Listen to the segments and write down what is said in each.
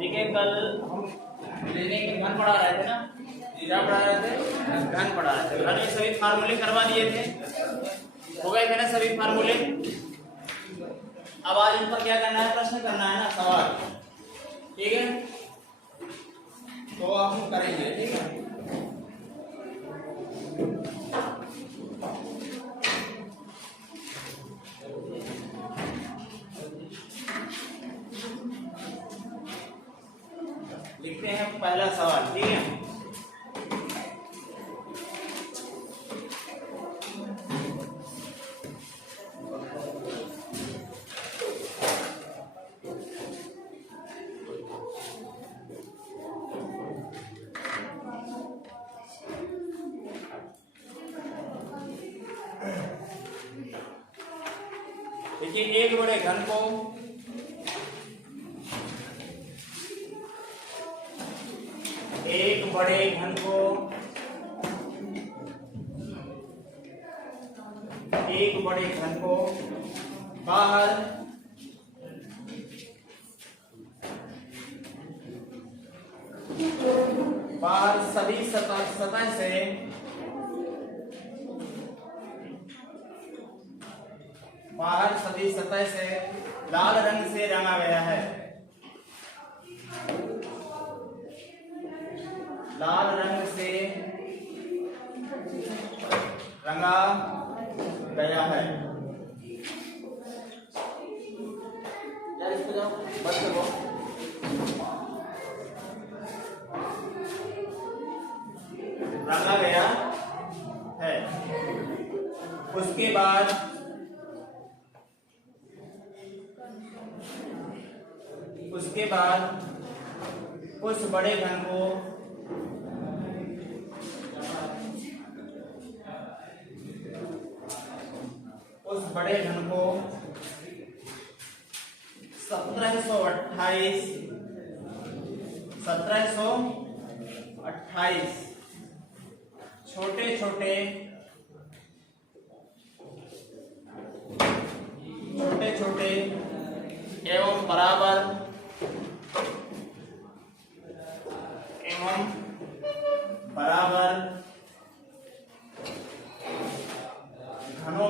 देखिए कल हम लेने के घन पढ़ा रहे थे ना, क्या पढ़ा रहे थे? घन पढ़ा रहे थे। घन में सभी फार्मूले करवा दिए थे, हो गए थे ना सभी फार्मूले। अब आज इन पर क्या करना है? प्रश्न करना है ना, सवाल। ठीक है, तो हम करेंगे। ठीक है, लिखते हैं पहला सवाल। ठीक है, देखिए एक बड़े घन को एक बड़े घन को बाहर सभी सतह से लाल रंग से रंगा गया है। लाल रंग से रंगा गया है। यार इसको जाओ बस करो। रंगा गया है। उसके बाद उस बड़े घन को उस बड़े घन को 1728 छोटे छोटे एवं बराबर घनों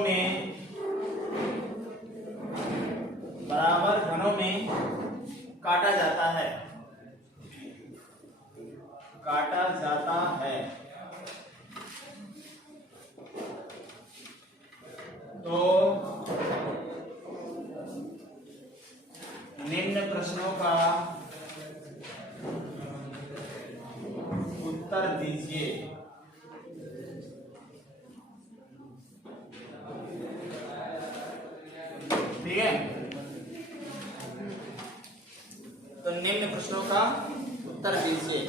में काटा जाता है। तो निम्न प्रश्नों का उत्तर दीजिए। ठीक है, तो निम्न प्रश्नों का उत्तर दीजिए।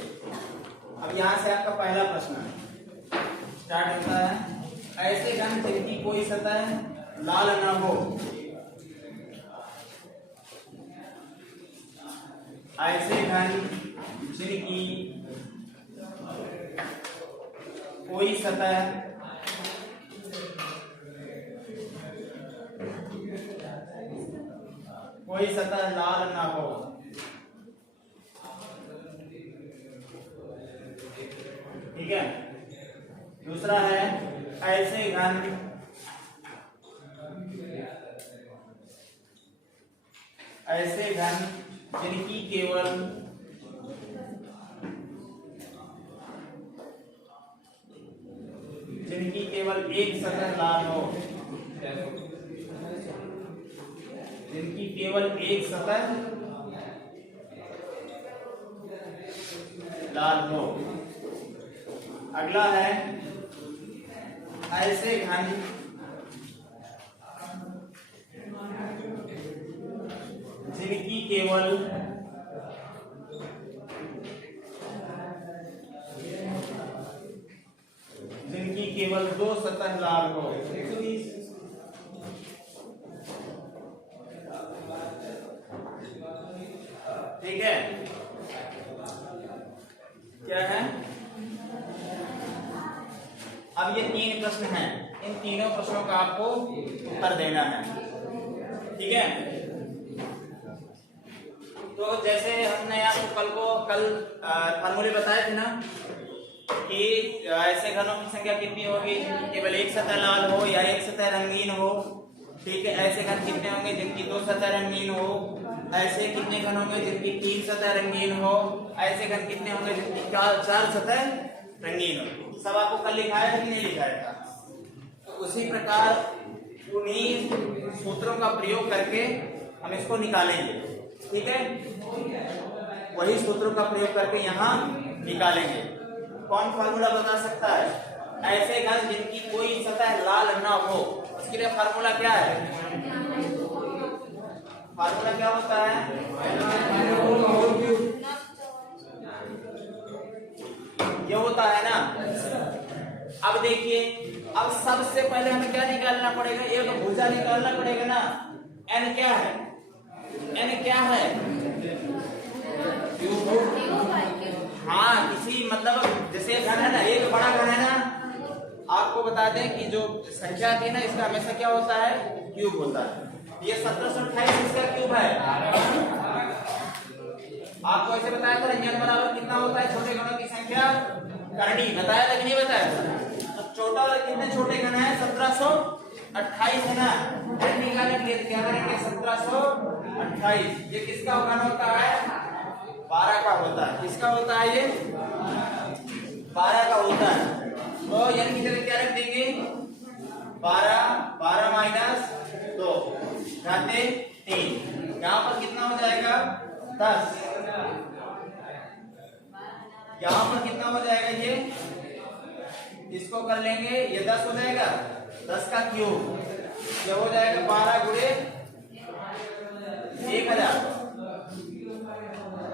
अब यहां से आपका पहला प्रश्न स्टार्ट होता है। ऐसे घन जिनकी कोई सतह लाल न हो, ऐसे घन जिनकी कोई सतह लाल ना हो। ठीक है, दूसरा है ऐसे घन जिनकी केवल एक सतह लाल हो। जिनकी केवल एक सतह लाल हो। अगला है ऐसे घन जिनकी केवल दो सतह लाल हो। ठीक है, क्या है? अब ये तीन प्रश्न हैं, इन तीनों प्रश्नों का आपको उत्तर देना है। ठीक है, तो जैसे हमने नहीं आपको कल फार्मूले बताए थे ना कि ऐसे घनों की संख्या कितनी होगी, केवल एक सतह लाल हो या एक सतह रंगीन हो। ठीक है, ऐसे घन कितने होंगे जिनकी दो सतह रंगीन हो, ऐसे कितने घन होंगे जिनकी तीन सतह रंगीन हो, ऐसे घन कितने होंगे जिनकी चार सतह रंगीन हो। सब आपको कल लिखाया था कि नहीं लिखाया था? तो उसी प्रकार उन्हीं सूत्रों का प्रयोग करके हम इसको निकालेंगे। ठीक है, वही सूत्रों का प्रयोग करके यहाँ निकालेंगे। कौन फार्मूला बता सकता है? ऐसे घन जिनकी कोई सतह लाल ना हो, उसके लिए फार्मूला क्या है? फार्मूला क्या होता है? ये होता है ना। अब देखिए, अब सबसे पहले हमें क्या निकालना पड़ेगा? एक भुजा निकालना पड़ेगा ना। n क्या है? n क्या है? हाँ, किसी मतलब जैसे घन है ना, एक बड़ा घन है ना, आपको बता दें कि जो संख्या आती है ना, इसका हमेशा क्या होता है? क्यूब होता है। ये 1728 इसका क्यूब है। आपको ऐसे बताया था n बराबर कितना होता है छोटे घनों की संख्या करनी, बताया था कि नहीं बताया? तो छोटा वाला कितने छोटे घन है? 1728 है ना। n निकालने के लिए क्या करेंगे? 1728। ये किसका घन होता है? 12 का होता है। किसका होता है? ये 12 का होता है। तो n की जगह क्या रख देंगे? 12 माइनस 2 घाते 3। यहाँ पर कितना हो जाएगा? 10। यहाँ पर कितना हो जाएगा? ये इसको कर लेंगे, ये 10 हो जाएगा। 10 का क्यूब ये हो जाएगा 12 गुणे 1000।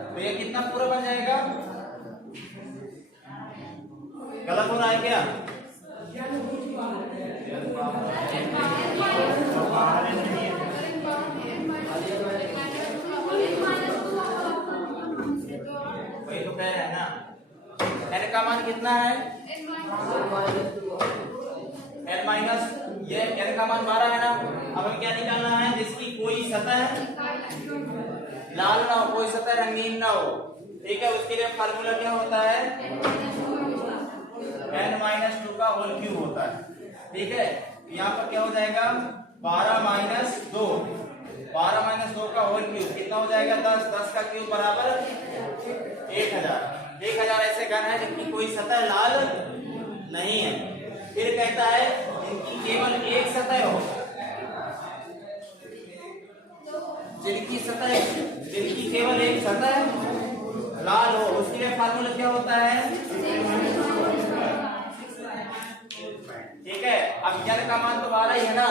तो ये कितना पूरा बन जाएगा? गलत हो रहा है क्या? वही तो कह रहे हैं ना। n का मान कितना है? n माइनस ये n का मान 12 है ना। अब हमें क्या निकालना है? जिसकी कोई सतह लाल ना हो, कोई सतह रंगीन ना हो। ठीक है, उसके लिए फार्मूला क्या होता है? n-2 का होल क्यूब होता है। ठीक है, यहाँ पर क्या हो जाएगा? 12 माइनस 2 का होल क्यूब कितना हो जाएगा? 10। 10 का क्यूब बराबर 1000। 1000 ऐसे घन है जिनकी कोई सतह लाल नहीं है। फिर कहता है जिनकी केवल एक सतह हो, जिनकी केवल एक सतह लाल हो, उसके लिए फार्मूला क्या होता है? ठीक है, अब n का मान तो 12 ही है ना,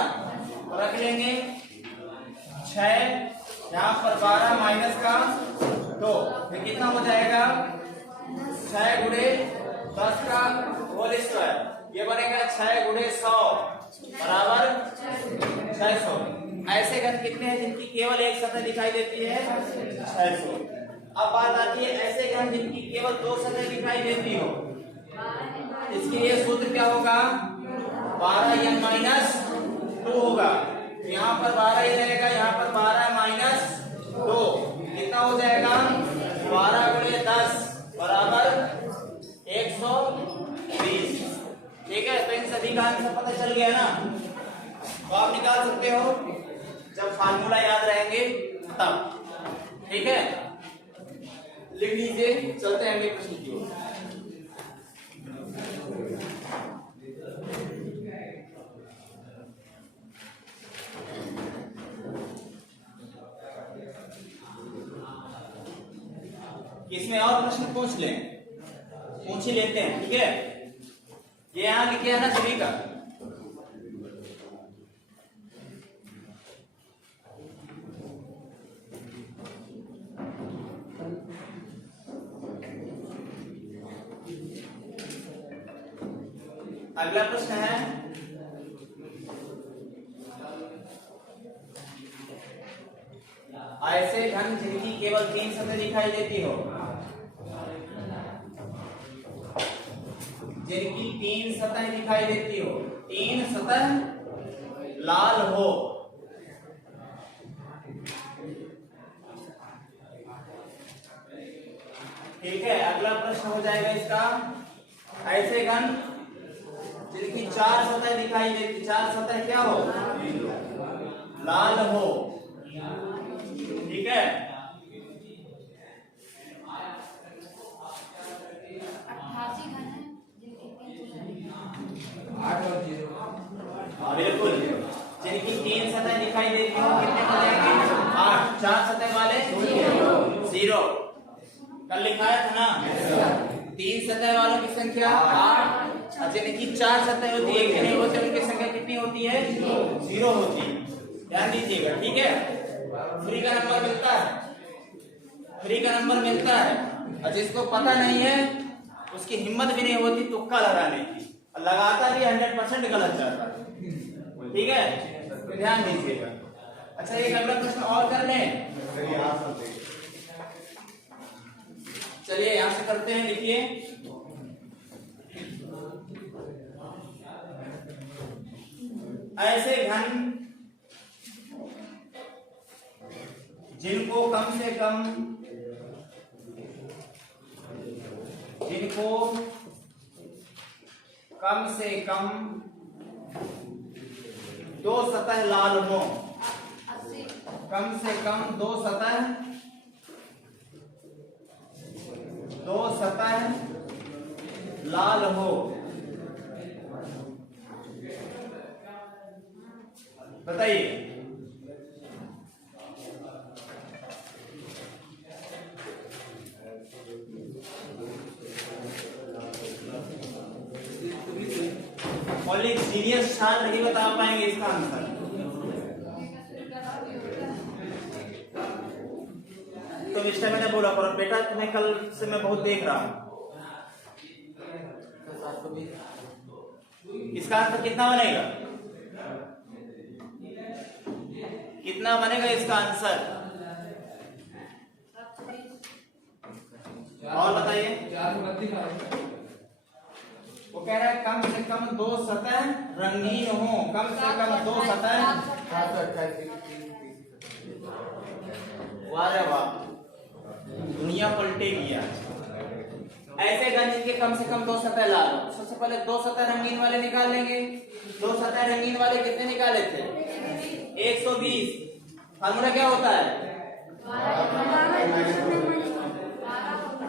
तो रख लेंगे 6। यहाँ पर 12 माइनस का 2 ये कितना हो जाएगा? 6 गुणे 10 का होल स्क्वायर, ये बनेगा 6 गुणे 100 बराबर 600। ऐसे घन कितने हैं जिनकी केवल एक सतह दिखाई देती है? 600। अब बात आती है ऐसे घन जिनकी केवल दो सतह दिखाई देती हो। इसके लिए सूत्र क्या होगा? 12n माइनस 2 होगा। यहाँ पर 12 ही रहेगा, यहाँ पर 12 माइनस 2 कितना हो जाएगा? 12 गुणे 10 बराबर 120। ठीक है, तो इन सभी का आंसर पता चल गया ना। तो आप निकाल सकते हो जब फार्मूला याद रहेंगे तब। ठीक है, लिख लीजिए। चलते हैं अगले प्रश्न की ओर। इसमें और प्रश्न पूछ ही लेते हैं। ठीक है, ये यहां लिखे है ना सभी का। अगला प्रश्न है ऐसे घन जिनकी केवल 3 सतह दिखाई देती हो, जिनकी 3 सतह दिखाई देती हो, 3 सतह लाल हो। ठीक है, अगला प्रश्न हो जाएगा इसका, ऐसे घन जिनकी 4 सतह दिखाई देती, 4 सतह क्या हो, लाल हो। ठीक है, 88 घन है जिनकी 8 और 0। हाँ बिल्कुल, जिनकी 3 सतह दिखाई देती हो कितने हो जाएंगे, 8। 4 सतह वाले 0। कल लिखाया था ना, 3 सतह वालों की संख्या 8 और जिनकी 4 सतह होती है, एक भी नहीं होते, उनकी संख्या कितनी होती है, 0 होती है। ध्यान दीजिएगा। ठीक है, फ्री का नंबर मिलता है, फ्री का नंबर मिलता है, और जिसको पता नहीं है उसकी हिम्मत भी नहीं होती तुक्का लगाने की, और लगाता भी 100% गलत जाता है। ठीक है, तो ध्यान दीजिएगा। अच्छा, एक अगला प्रश्न और कर लें, चलिए यहां से करते हैं। लिखिए, ऐसे घन जिनको कम से कम 2 सतह लाल हो, कम से कम 2 सतह लाल हो। बताइए, और एक सीरियस छात्र नहीं बता पाएंगे इसका आंसर। तो मिस्टर मैंने बोला पर बेटा तुम्हें कल से मैं बहुत देख रहा हूं, इसका आंसर कितना बनेगा, कितना बनेगा इसका आंसर, और बताइए। वो कह रहा है कम से कम 2 सतह रंगीन हो, कम से कम 2 सतह। वाह रे वाह, दुनिया पलटेगी यार। ऐसे घन जिनके कम से कम 2 सतह लाल हो, सबसे पहले 2 सतह रंगीन वाले निकाल लेंगे। 2 सतह रंगीन वाले कितने निकाले थे, 120। फार्मूला क्या होता है,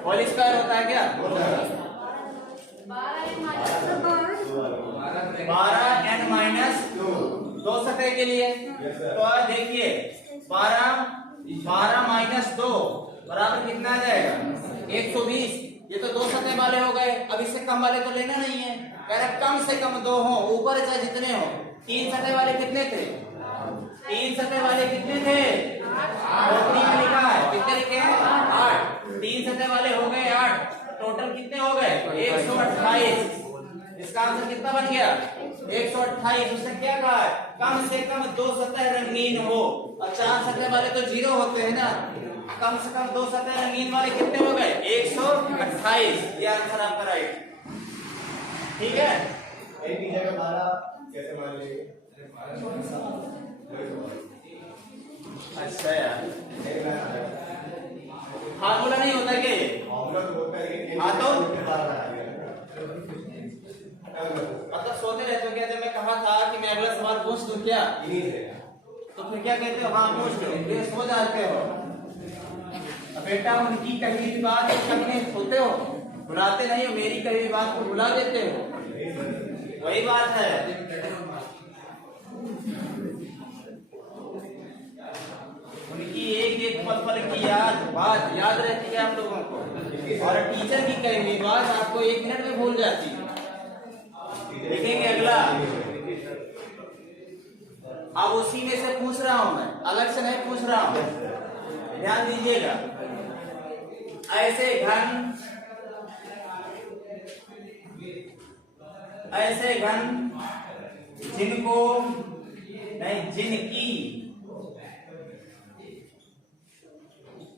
होल स्क्वायर होता है क्या, 12n-2 2 सतह के लिए। तो देखिए 12 माइनस 2 बराबर कितना आ जाएगा, 120। ये तो 2 सतह वाले हो गए, अब इससे कम वाले तो लेना नहीं है। कह रहा कम से कम 2 हो, ऊपर चाहे जितने हो। 3 सतह वाले कितने थे, 3 सतह वाले कितने थे, में लिखा है, कितने लिखे हैं, 8। 3 सतह वाले हो गए 8, टोटल कितने हो गए, 128। इसका आंसर कितना बन गया, 128। उसने क्या कहा है, कम से कम 2 सतह रंगीन हो, और 4 सतह वाले तो 0 होते हैं ना। कम से कम 2 सतह रंगीन वाले कितने हो गए, 128। ये आंसर आपका राइट। ठीक है, एक की जगह 12 कैसे मान लेंगे? अच्छा यार, फार्मूला नहीं होता क्या ये, फार्मूला तो होता है। हाँ तो मतलब सोते रहते हो क्या, जब मैं कहा था कि मैं अगला सवाल पूछ दूं क्या, तो फिर क्या कहते हो, हाँ पूछ लो, ये सो जाते हो। बेटा उनकी कही भी बात करने सोते हो, बुलाते नहीं हो, मेरी कही भी बात को बुला देते हो, वही बात है। उनकी एक एक पल पल की बात याद रहती है आप लोगों को, और टीचर की कही हुई बात आपको 1 मिनट में भूल जाती है। देखेंगे अगला, अब उसी में से पूछ रहा हूं मैं, अलग से नहीं पूछ रहा हूं, ध्यान दीजिएगा। ऐसे घन जिनको नहीं, जिनकी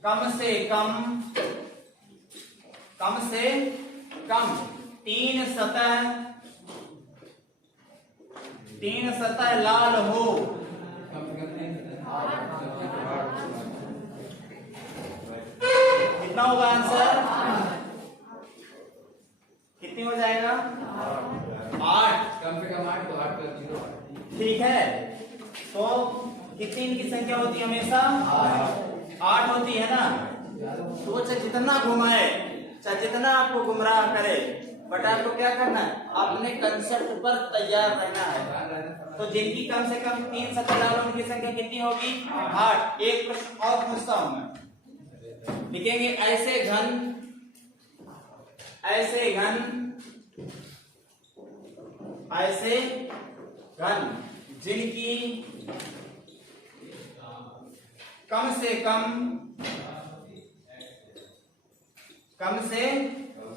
कम से कम 3 सतह लाल हो, कितना होगा आंसर, कितनी इनकी संख्या होती है हमेशा? 8 होती है ना। तो वो चाहे जितना घुमाए, चाहे जितना आपको गुमराह करे, बट आपको क्या करना है? अपने कंसेप्ट पर तैयार रहना है। तो जिनकी कम से कम 3 सतह लाल उनकी संख्या कितनी होगी? 8। एक प्रश्न और पूछता हूं मैं, लिखेंगे ऐसे घन जिनकी कम से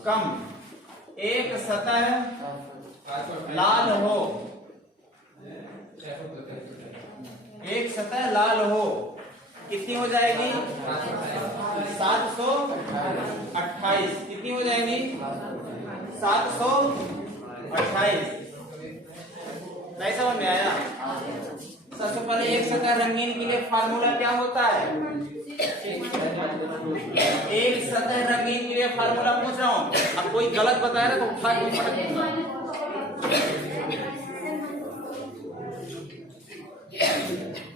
कम एक सतह लाल हो, एक सतह लाल हो, कितनी हो जाएगी? 728। कितनी हो जाएगी? 728। नहीं समझ में आया? सबसे पहले एक सतह रंगीन के लिए फार्मूला क्या होता है? एक सतह रंगीन के लिए फार्मूला पूछ रहा हूं। अब कोई गलत बताया ना तो उठा के पटक दूंगा।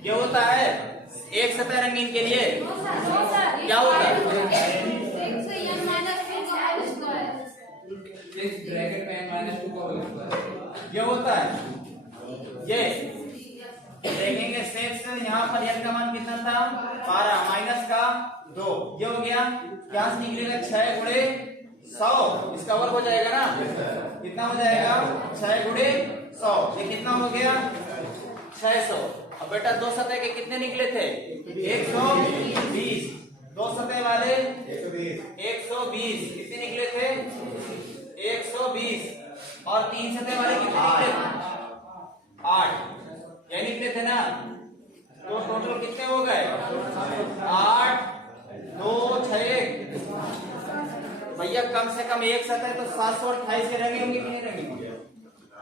क्या होता है एक सतह रंगीन के लिए? क्या होता है? क्या होता है? ये देखेंगे सेक्शन, यहाँ पर n का मान कितना था? 12 माइनस का 2, ये हो गया। क्या से निकलेगा? 6 गुणे 100, इसका वर्ग हो जाएगा ना। कितना हो जाएगा? 6 गुणे 100, ये कितना हो गया? 600। अब बेटा दो सतह के कितने निकले थे? 120। दो सतह वाले 120 कितने निकले थे? 120। और 3 सतह वाले कितने निकले थे? 8। ये निकले थे ना। तो टोटल कितने हो गए? 8 2 6। भैया कम से कम एक सतह तो 728 के रंगे होंगे कि नहीं रंगे होंगे?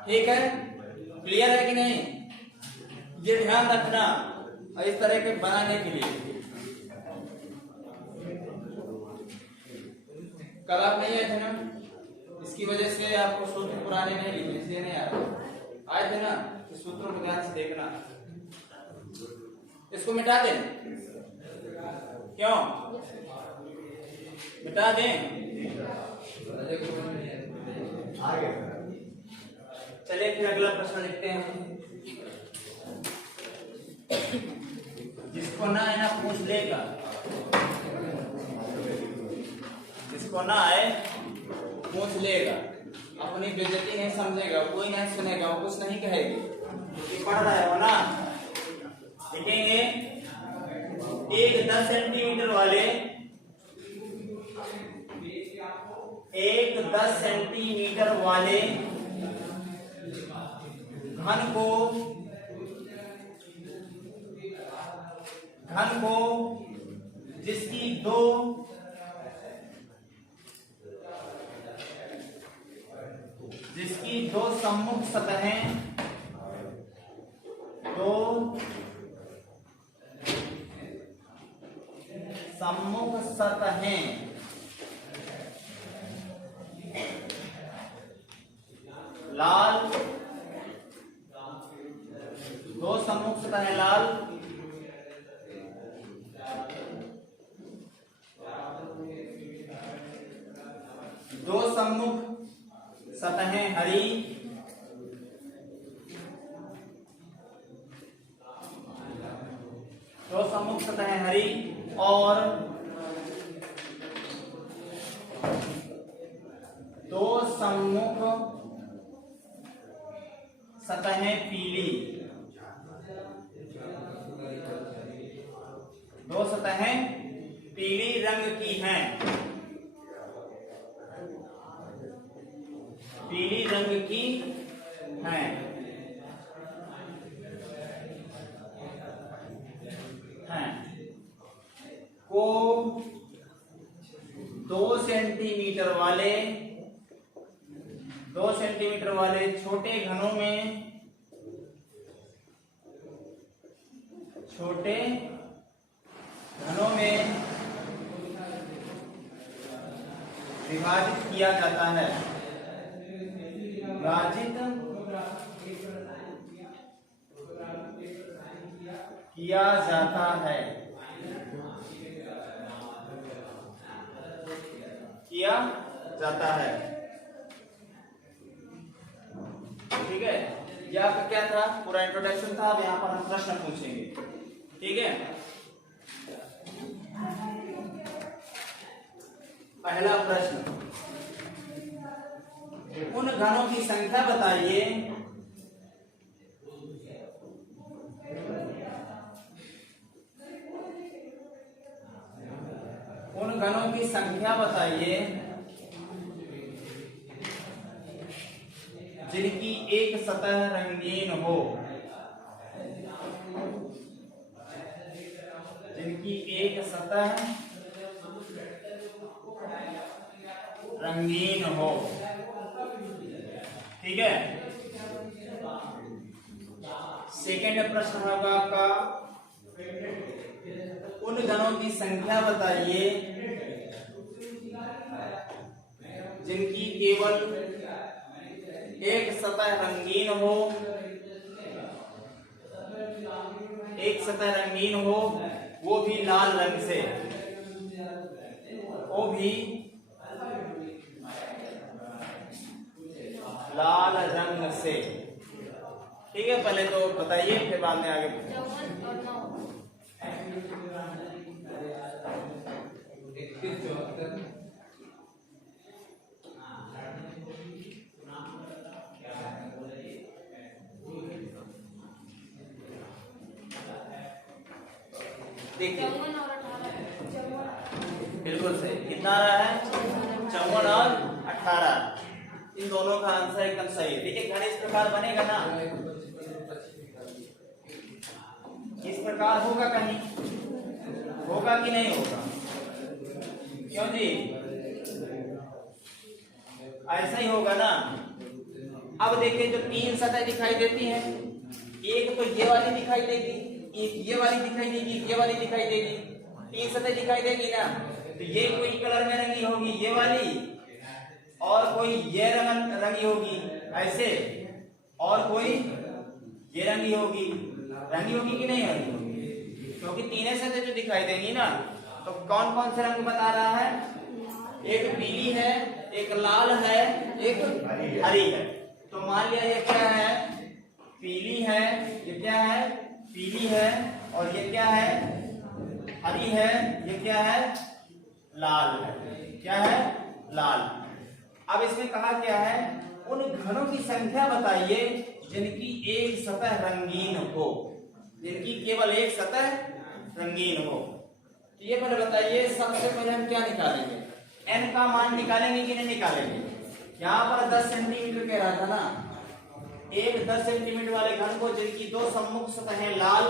ठीक है, क्लियर है कि नहीं? ये ध्यान रखना इस तरह के बनाने के लिए। कल आप नहीं आए थे ना, इसकी वजह से आपको सूत्र पुराने नहीं लिखे, इसलिए नहीं आए थे ना। तो सूत्रों को ध्यान से देखना। इसको मिटा दें? क्यों मिटा दें? चलिए फिर अगला प्रश्न लिखते हैं। जिसको ना है ना पूछ लेगा, जिसको ना आए पूछ लेगा, अपनी बेइज्जती नहीं समझेगा, कोई नहीं सुनेगा, वो कुछ नहीं कहेगी। पढ़ रहे हो ना? देखेंगे एक 10 सेंटीमीटर वाले, एक 10 सेंटीमीटर वाले घन को जिसकी दो सम्मुख सतहें, दो सम्मुख सतहें लाल, दो सम्मुख सतहें लाल, दो सम्मुख सतहें हरी, दो सम्मुख सतहें हरी और दो सम्मुख सतहें पीली, दो सतहें पीली रंग की हैं, पीली रंग की हैं, को 2 सेंटीमीटर वाले छोटे घनों में विभाजित किया जाता है, विभाजित किया जाता है, किया जाता है। ठीक है, ये आपका क्या था, पूरा इंट्रोडक्शन था। अब यहाँ पर हम प्रश्न पूछेंगे। ठीक है, पहला प्रश्न, उन घनों की संख्या बताइए उन घनों की संख्या बताइए जिनकी एक सतह रंगीन हो, जिनकी एक सतह रंगीन हो। ठीक है, सेकेंड प्रश्न होगा आपका, उन घनों की संख्या बताइए जिनकी केवल एक सतह रंगीन हो, एक सतह रंगीन हो, वो भी लाल रंग से, वो भी लाल रंग से। ठीक है, पहले तो बताइए, फिर बाद में आगे। 54 और 9। देखिए, 54 और 18। बिल्कुल सही। कितना आ रहा है? 54 और 18। इन दोनों का आंसर एकदम सही है। देखिए, घन इस प्रकार बनेगा ना, इस प्रकार होगा, कहीं होगा कि नहीं होगा? क्यों जी, ऐसा ही होगा ना। अब देखिए, जो तीन सतह दिखाई देती हैं, एक तो ये वाली दिखाई देगी, एक ये वाली दिखाई देगी, ये वाली दिखाई देगी, तीन सतह दिखाई देगी ना। तो ये कोई कलर में रंगी होगी, ये वाली, और कोई ये रंगी होगी ऐसे, और कोई ये रंगी होगी कि नहीं रंगी होगी? क्योंकि तीनों सतह जो दिखाई देंगी ना, तो कौन कौन से रंग बता रहा है? एक पीली है, एक लाल है, एक हरी है। तो मान लिया ये क्या है? पीली है, ये क्या है? पीली है, और ये क्या है? हरी है, ये क्या है? लाल है। क्या है? लाल। अब इसमें कहा क्या है? उन घनों की संख्या बताइए जिनकी एक सतह रंगीन हो, जिनकी केवल एक सतह रंगीन हो। तो ये पहले बताइए, सबसे पहले हम क्या निकालेंगे? n का मान निकालेंगे कि नहीं निकालेंगे? यहाँ पर 10 सेंटीमीटर कह रहा था ना, एक 10 सेंटीमीटर वाले घन को जिनकी दो सम्मुख सतहें लाल,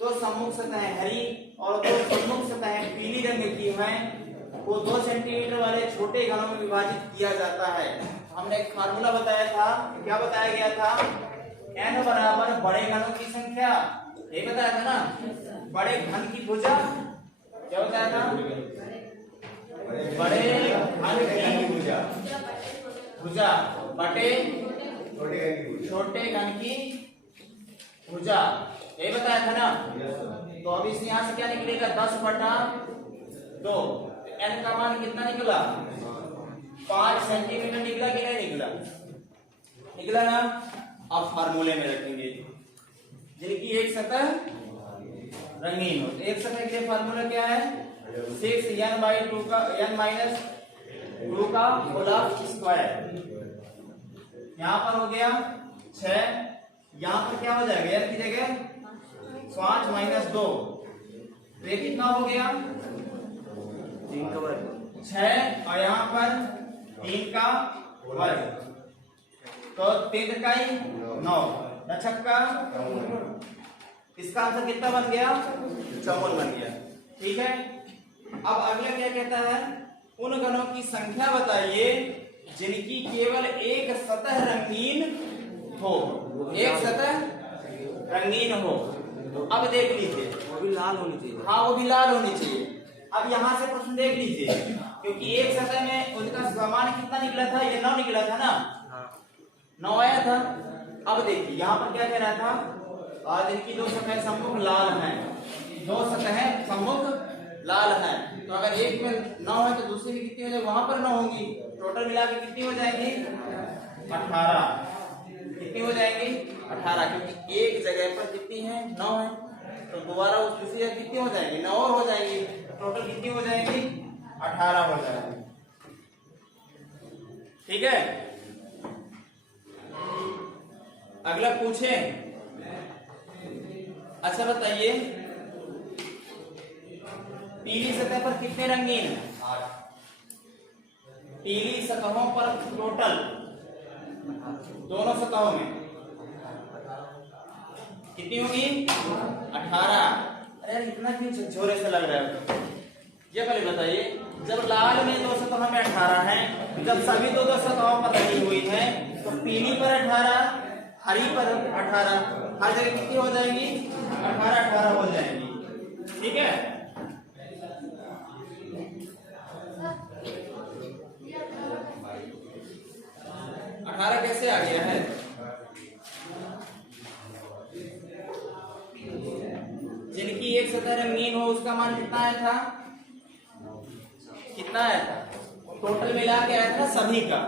दो सम्मुख सतहें हरी और दो सम्मुख सतहें पीली रंग की हैं, वो 2 सेंटीमीटर वाले छोटे घनों में विभाजित किया जाता है। हमने एक फार्मूला बताया था, क्या बताया गया था? n बराबर बड़े घनों की संख्या, ये बताया था ना। बड़े घन की भुजा, क्या बताया था? बड़े घन की भुजा बटे छोटे घन की भुजा, ये बताया था ना। तो अब इस यहाँ से क्या निकलेगा? 10/2। n का मान कितना निकला? 5 सेंटीमीटर निकला कि नहीं निकला? निकला ना। अब फार्मूले में रखेंगे, जिनकी एक सतह रंगीन हो। एक सतह के लिए फार्मूला क्या है? 6n/2 का n-2 का होल स्क्वायर। यहाँ पर हो गया 6, यहाँ पर क्या हो जाएगा? n की जगह 5 - 2, तो ये कितना हो गया? 3 का वर्ग। 6 और यहाँ पर 3 का वर्ग, तो 3 इकाई 9, 9 छक्का। इसका आंसर कितना बन गया? 54 बन गया। ठीक है, अब अगला क्या कहता है? उन घनों की संख्या बताइए जिनकी केवल एक सतह रंगीन हो, एक सतह रंगीन हो। अब देख लीजिए, वो भी लाल होनी चाहिए। हाँ, वो भी लाल होनी चाहिए। अब यहाँ से प्रश्न देख लीजिए, क्योंकि एक सतह में उसका समान कितना निकला था? ये 9 निकला था ना, 9 आया था। अब देखिए यहाँ पर क्या कह रहा था? और इनकी दो सतहें सम्मुख लाल हैं, दो सतहें सम्मुख लाल हैं। तो अगर एक में 9 है तो दूसरी में कितनी हो जाएगी, वहां पर 9 होंगी, टोटल मिला के कितनी हो जाएंगी 18। कितनी हो जाएंगी 18, क्योंकि एक जगह पर कितनी है 9 है, तो दोबारा उस दूसरी जगह कितनी हो जाएंगी 9 और हो जाएंगी, टोटल कितनी हो जाएंगी 18 हो जाएंगी। ठीक है, अगला पूछे। अच्छा बताइए, पीली सतह पर कितने रंगीन है, पीली सतहों पर टोटल दोनों सतहों में कितनी होगी 18। अरे यार इतना क्यों झकझोरे से लग रहा है, ये पहले बताइए। जब लाल में दो सतहों में 18 है, जब सभी दो सतहों पर लगी हुई है, तो पीली पर 18, हरी पर 18, हर जगह कितनी हो जाएंगी 18 हो जाएंगी। ठीक है, ये 18 18 कैसे आ गया है, जिनकी एक सतह रंगीन हो उसका मान कितना आया था, कितना आया था, टोटल मिला के आया था सभी का,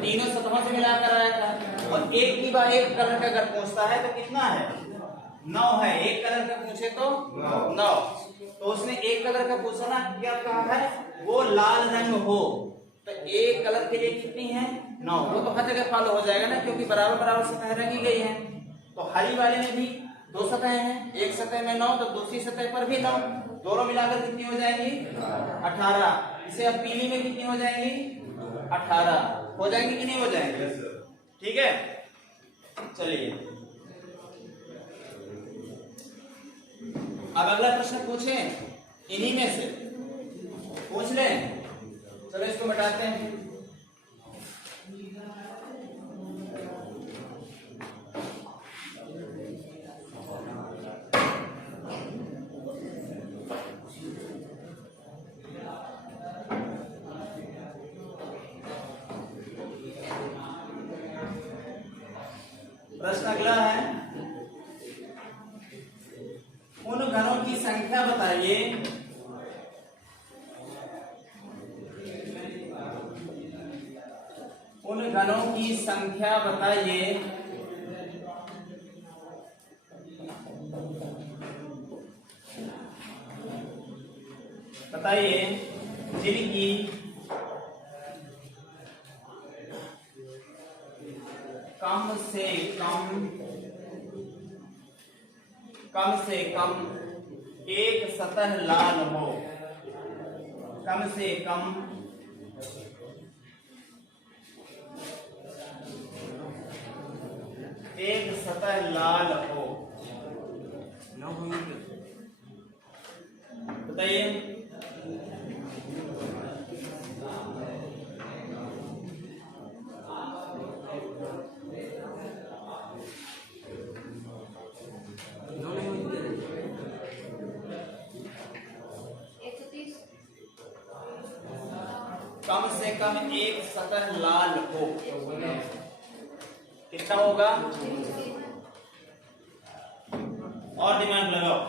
तीनों सतहों से मिलाकर आया था। और एक की बार एक कलर का अगर पूछता है तो कितना है 9 है, एक कलर का पूछे तो 9, तो उसने एक कलर का पूछा ना, क्या कहा है वो लाल रंग हो, तो एक कलर के लिए कितनी है 9, वो तो हर जगह फॉलो हो जाएगा ना, क्योंकि बराबर बराबर सतह रंगी गई है। तो हरी वाले में भी दो सतह हैं, एक सतह में 9 तो दूसरी सतह पर भी 9, दोनों मिलाकर कितनी हो जाएंगी 18। इसे अब पीली में कितनी हो जाएंगी 18 हो जाएंगी कि नहीं हो जाएंगी। ठीक है, चलिए अब अगला प्रश्न पूछें, इन्हीं में से पूछ लें। चलो इसको मिटाते हैं। प्रश्न अगला है, उन घनों की संख्या बताइए उन घनों की संख्या बताइए जिनकी कम से कम एक सतह लाल हो, कम से कम एक सतह लाल हो, बताइए। कम से कम एक सतह लाल हो, कितना होगा और दिमाग लगाओ।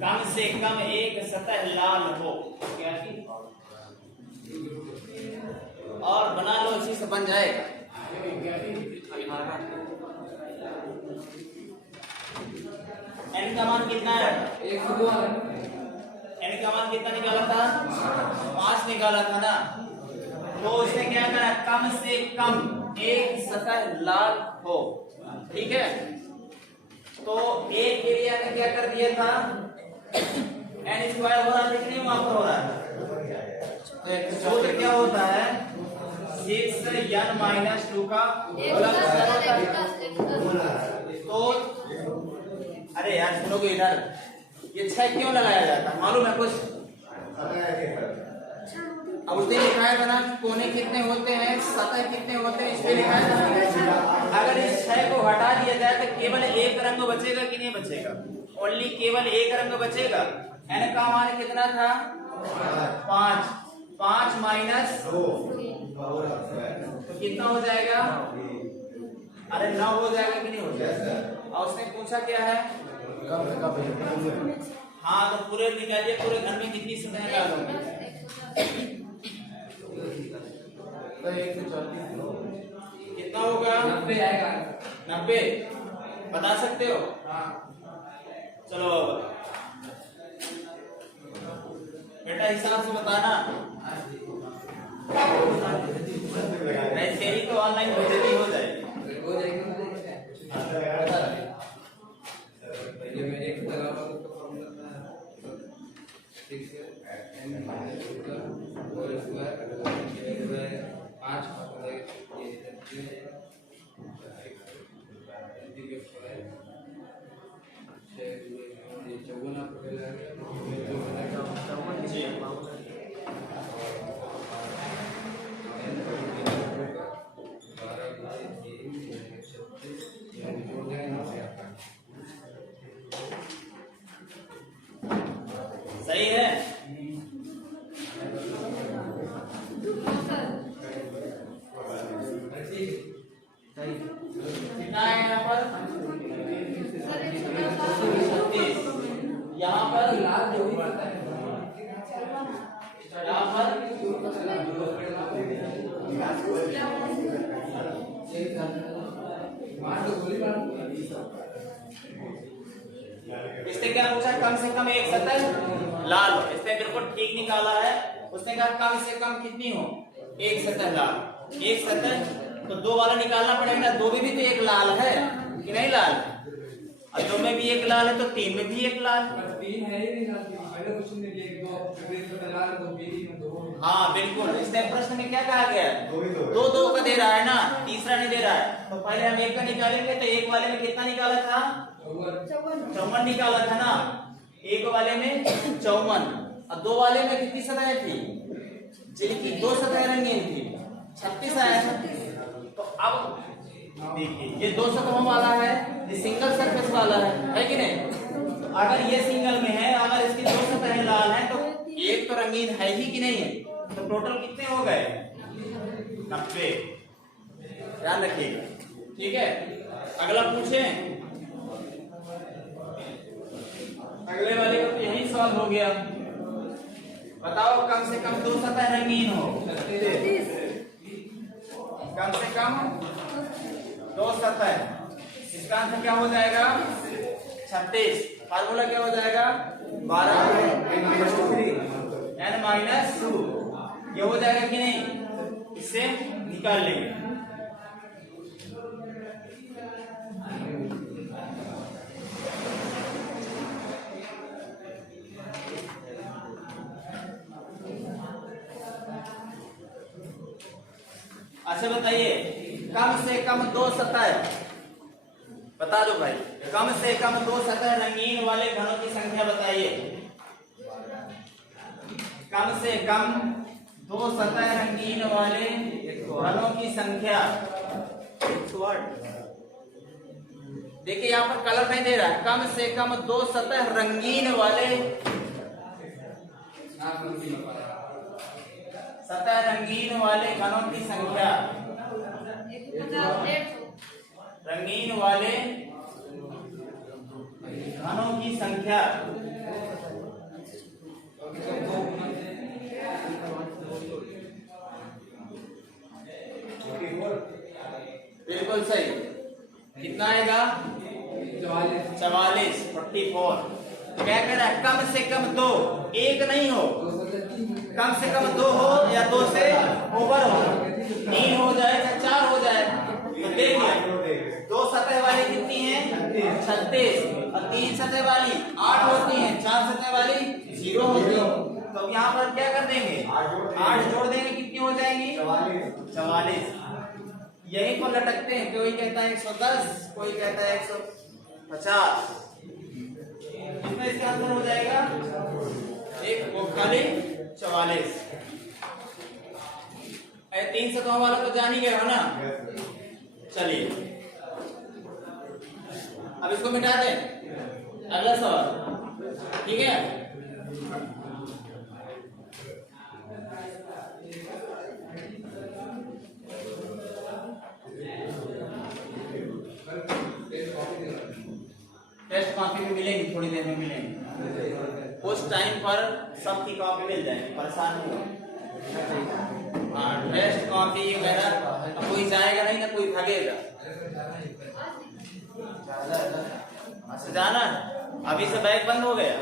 कम से कम एक सतह लाल हो, क्या थी? और बना लो, इसी से बन जाएगा। n का मान कितना है, n का मान कितना निकाला था 5 निकाला था ना, तो उसने क्या करा, कम से कम एक सतह लाल हो। ठीक है, तो एक एरिया में क्या कर दिया था n स्क्वायर हो रहा था कि नहीं, वहां पर हो रहा था। तो सूत्र क्या होता है 6n-2 का तो अरे यार सुनोगे इधर, ये 6 क्यों लगाया जाता है मालूम है कुछ? अब उसने लिखाया था ना कोने कितने होते हैं, सतह कितने होते हैं, इसलिए लिखाया था ना। अगर इस 6 को हटा दिया जाए तो केवल एक रंग बचेगा कि नहीं बचेगा, ओनली केवल एक रंग बचेगा। n का मान कितना था 5 माइनस 2 तो कितना हो जाएगा? अरे 9 हो जाएगा कि नहीं हो जाएगा? और उसने पूछा क्या है? हाँ तो पूरे निकालिए, पूरे घर में कितनी सतह डालोगे? कितना होगा? 90 आएगा। 90 बता सकते हो? चलो बेटा हिसाब से बताना। ऐसे ही तो ऑनलाइन बेइज्जती हो जाएगी। हो जाएगी। ये मैं एक तरह का फॉर्मूला था 6 n होल स्क्वायर 5 सही है। कितना है यहाँ पर? 36। यहाँ पर लाल जो भी पता है यहाँ पर मार दो गोली मार दो। इसने क्या पूछा? कम से कम एक सतह लाल हो। इसने बिल्कुल ठीक निकाला है। उसने कहा कम से कम कितनी हो? एक सतह लाल। एक सतह तो 2 वाला निकालना पड़ेगा ना। 2 में भी तो एक लाल है कि नहीं लाल? और 2 में भी एक लाल है तो 3 में भी एक लाल। 3 है ही नहीं। पहले क्वेश्चन में दिए 2 हाँ बिल्कुल। इसने प्रश्न में क्या कहा गया? 2 2 का दे रहा है ना, तीसरा नहीं दे रहा है। तो पहले हम एक का निकालेंगे तो एक वाले में कितना निकाला था? 54 निकाला था ना। एक वाले में 54 और 2 वाले में कितनी सतह थी? जिनकी 2 सतह रंगीन थी 36 आया था। तो अब देखिए ये 2 सतहों वाला है, ये सिंगल सरफेस वाला है कि नहीं? तो अगर ये सिंगल में है, अगर इसकी 2 सतहें लाल हैं तो एक तो रंगीन है ही कि नहीं है? तो टोटल कितने हो गए? 90। ध्यान रखिएगा, ठीक है। अगला पूछे। अगले वाले का तो यही सवाल हो गया। बताओ कम से कम 2 सतह रंगीन हो। कम से कम 2 सतह। इसका आंसर क्या हो जाएगा? 36। फार्मूला क्या हो जाएगा? 12 n-2। ये हो जाएगा कि नहीं? इससे निकाल लेंगे। अच्छा बताइए, कम से कम 2 सतह बता दो भाई। कम से कम 2 सतह रंगीन वाले घनों की संख्या बताइए। कम से कम 2 सतह रंगीन वाले घनों की संख्या। देखिए यहाँ पर कलर नहीं दे रहा है। कम से कम 2 सतह रंगीन वाले, सतह रंगीन वाले घनों की संख्या। रंगीन वाले घनों की संख्या। बिल्कुल सही। कितना आएगा? 44। 44। क्या कह रहा है? कम से कम 2, एक नहीं हो। कम से कम 2 हो या 2 से ऊपर हो, 3 हो जाए या 4 हो जाए। तो देखिए 2 सतह वाली कितनी है? 36। और 3 सतह वाली 8 होती है, 4 सतह वाली 0 होती है। तो यहाँ पर क्या कर देंगे? 8 जोड़ देंगे, कितनी हो जाएंगी? 44। यही को लटकते हैं। कोई कहता है 110, कोई कहता है 150। इसमें इसका आंसर हो जाएगा एक वो खाली 44। 3 सतहों वाला तो जान ही गए हो ना। चलिए अब इसको मिटा दें। अगला सवाल, ठीक है। कॉपी भी मिलेंगी, थोड़ी देर में मिलेंगी, उस टाइम पर सबकी कॉपी मिल जाएगी, परेशान नहीं हो। हाँ, टेस्ट कॉपी वगैरह कोई जाएगा नहीं ना कोई भागेगा। जाना अभी से बैग बंद हो गया।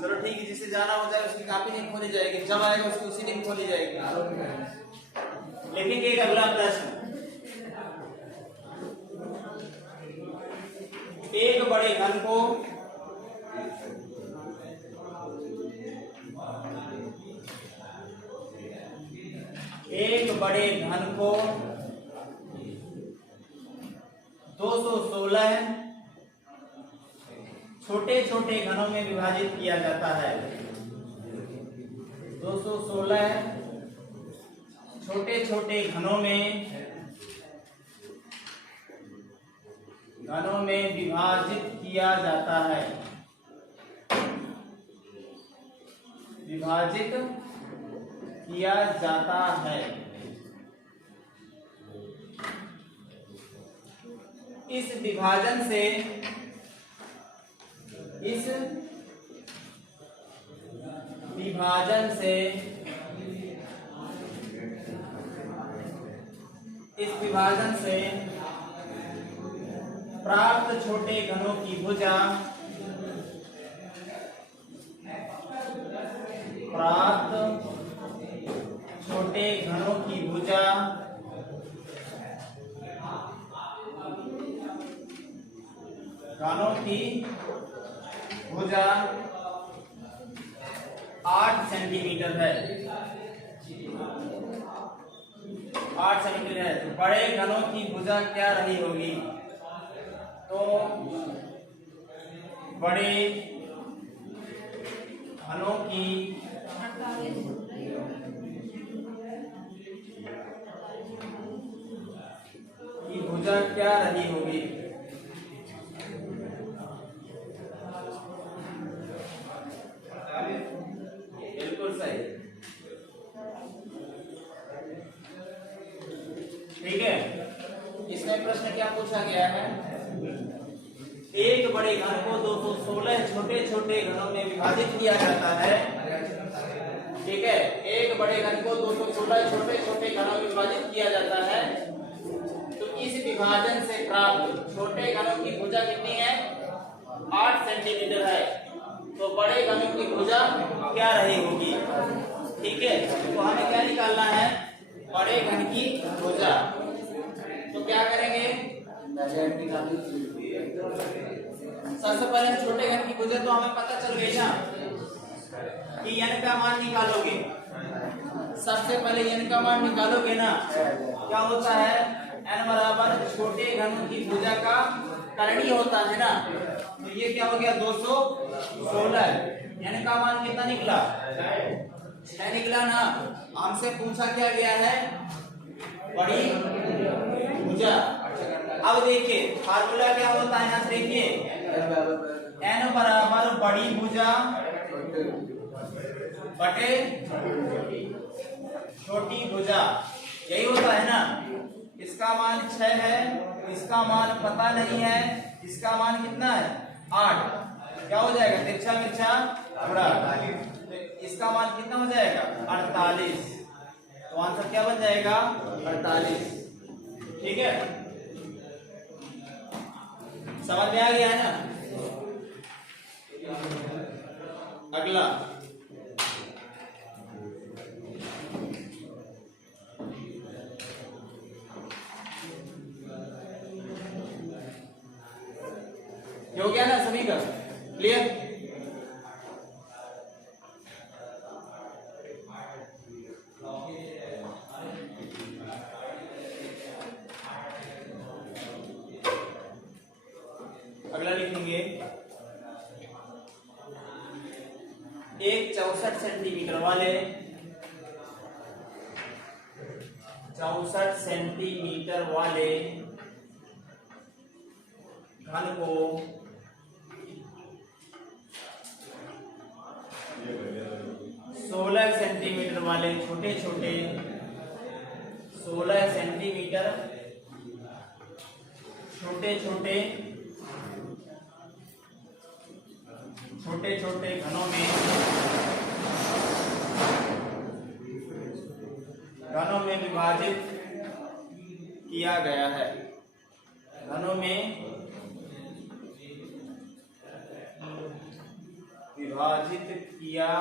चलो ठीक है, जिसे जाना हो जाए उसकी कॉपी नहीं खोली जाएगी, जब आएगा उसकी उसी दिन खोली जाएगी। लिखेंगे एक अगला प्रश्न, एक बड़े घन को घन को 216 छोटे छोटे घनों में विभाजित किया जाता है। 216 छोटे छोटे घनों में विभाजित किया जाता है। विभाजित किया जाता है। इस विभाजन से प्राप्त छोटे घनों की भुजा घनों की भुजा 8 सेंटीमीटर है। 8 सेंटीमीटर है तो बड़े घनों की भुजा क्या रही होगी? तो बड़े घनों की भुजा क्या रही होगी? बिल्कुल सही, ठीक है। इसमें प्रश्न क्या पूछा गया है? एक बड़े घन को 216 छोटे छोटे घनों में विभाजित किया जाता है। ठीक है, एक बड़े घन को 216 छोटे छोटे घनों में विभाजित किया जाता है। तो इस विभाजन से प्राप्त छोटे घनों की भुजा कितनी है? 8 सेंटीमीटर है। तो बड़े घनों की भुजा क्या रही होगी? ठीक है, तो हमें क्या निकालना है? बड़े घन की भुजा। तो क्या करेंगे? सबसे पहले छोटे घन की भुजा तो हमें पता चल गई ना कि n का मान निकालोगे। सबसे पहले n का मान निकालोगे ना, क्या होता है? n बराबर छोटे घन की भुजा का करणी होता है ना। तो ये क्या हो गया? 216। n का मान कितना निकला? 6 निकला ना। हमसे पूछा क्या गया है? बड़ी भुजा। अब देखिए फार्मूला क्या होता है, यहाँ देखिए n बराबर बड़ी भुजा बटे छोटी भुजा, यही होता है ना। इसका मान 6 है, इसका मान पता नहीं है, इसका मान कितना है? 8। क्या हो जाएगा? तिरछा मिर्चा बुरा। इसका मान कितना हो जाएगा? 48। तो आंसर क्या बन जाएगा? 48। ठीक है, समझ में आ गया है ना? अगला हो गया ना सभी का? क्लियर? अगला लिखेंगे एक 64 सेंटीमीटर वाले 64 सेंटीमीटर वाले घन को 16 सेंटीमीटर वाले छोटे छोटे 16 सेंटीमीटर छोटे छोटे घनों में विभाजित किया गया है। घनों में विभाजित किया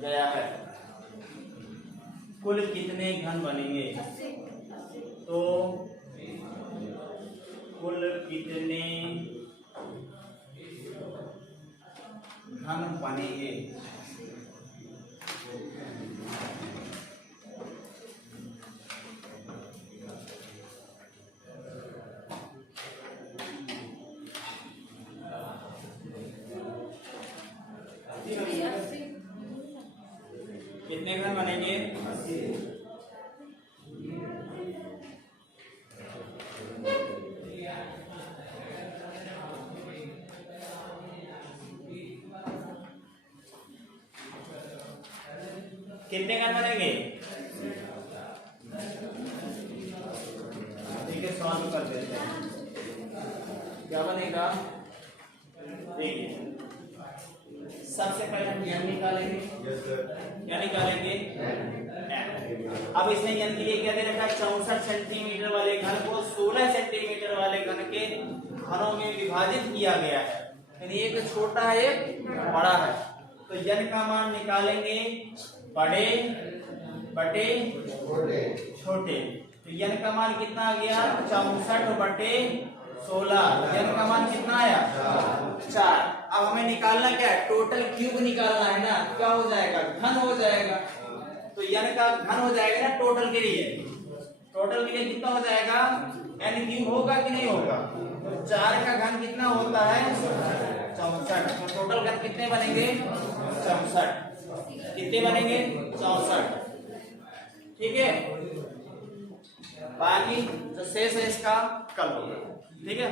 गया है। कुल कितने घन बनेंगे? तो कुल कितने घन बनेंगे? कितने घन बनेंगे? कितने घन बनेंगे? ठीक है, सॉल्व कर देते हैं। क्या बनेगा? देखिए, सबसे पहले हम n निकालेंगे। क्या निकालेंगे? अब इसने n के लिए क्या दे रखा है? 64 सेंटीमीटर वाले घन को 16 सेंटीमीटर वाले घन के घनों में विभाजित किया गया है। यानी एक छोटा है एक बड़ा है। तो n का मान निकालेंगे बड़े बटे छोटे। तो n का मान कितना आ गया? 64 बटे 16। n का मान कितना आया? 4। अब हमें निकालना क्या है? टोटल क्यूब निकालना है ना। क्या हो जाएगा? घन हो जाएगा। तो n का घन हो जाएगा ना टोटल के लिए। टोटल के लिए कितना हो जाएगा? n क्यूब होगा कि नहीं होगा? तो 4 का घन कितना होता है? 64। तो टोटल घन कितने बनेंगे? 64। कितने बनेंगे? 64। ठीक है, बाकी जो शेष है इसका कल होगा। ठीक है।